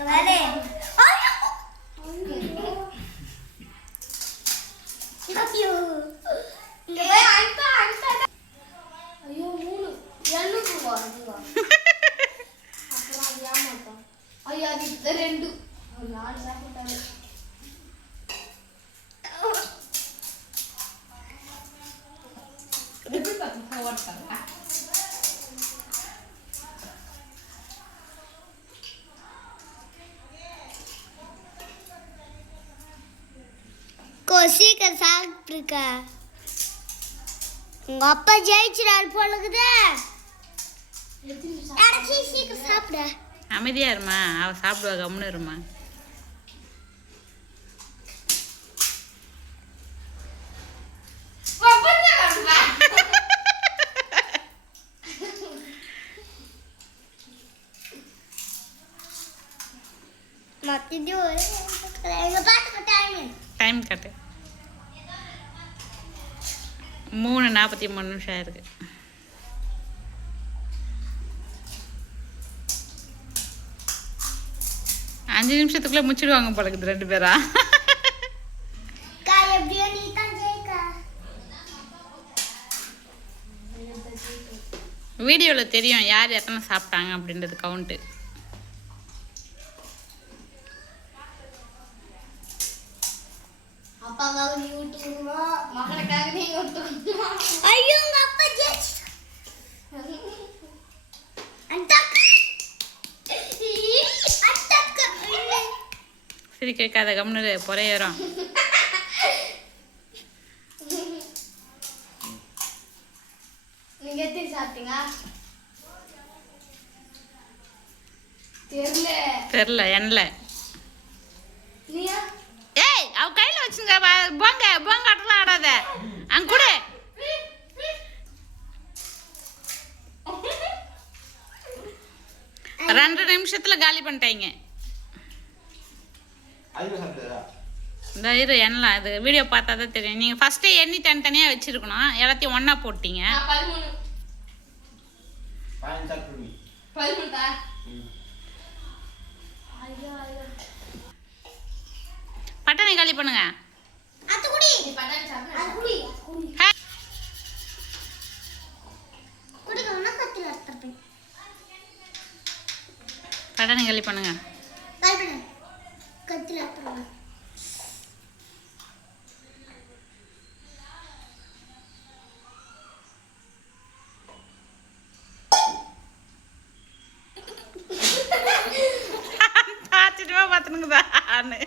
Vale. అయ్యో అంత అంత అయ్యో మూడు ఎన్ను అయ్యో అది రెండు నాలుగు సాకుంటారు ఇప్పుడు పట్టుకోవడతారు கொசிக்க சாப்பிட்டுருக்க. உங்க அப்பா ஜெயிச்சிடாரு போலுக்குது. சீக்கிரம் சாப்பிட. அமைதியா இருமா. அவ சாப்பிடுவா கம்முன்னு இருமா. டைம் கட்டு மூணு நாற்பத்தி மூணு நிமிஷம் ஆயிருக்கு. அஞ்சு நிமிஷத்துக்குள்ள முடிச்சிடுவாங்க போல இருக்குது ரெண்டு பேரா? வீடியோவில் தெரியும் யார் எத்தனை சாப்பிட்டாங்க அப்படின்றது கவுண்ட்டு விட்டு கொடுக்கணும் மகனுக்காக நீ விட்டு கொடுக்கணும் ஐயோ உங்க அப்பா ஜெயிச்சு சரி கேட்காத கம்முன்னு பொறையேறும். நீங்க எத்தனை சாப்பிட்டீங்க? தெரியல. நீயா? ஏய் அவ கையில் வச்சுங்க போங்க போங்க ஆட்டலாம் ஆடாத. அங்க கூட. ரெண்டு நிமிஷத்துல காலி பண்ணிட்டாங்க. இரு எண்ணலாம் இது வீடியோ பார்த்தா தான் தெரியும். நீங்கள் ஃபஸ்ட்டே எண்ணி தனித்தனியாக வச்சுருக்கணும். எல்லாத்தையும் ஒன்றா போட்டீங்க. நான் பதிமூணு பதினஞ்சு சாப்பிட்டுருங்க பதிமூணுதா ம் ஐயோ ஐயோ பட்டனை காலி பண்ணுங்க அத்த குடி நீ பன்னெண்டு அது சாப்பிட்டு குடி குடி ஹே, பட்டனை காலி பண்ணுங்க. கல்பனை கத்தில அறுத்துருவேன் ஆச்சரியமா பார்த்துனுங்கதான்னு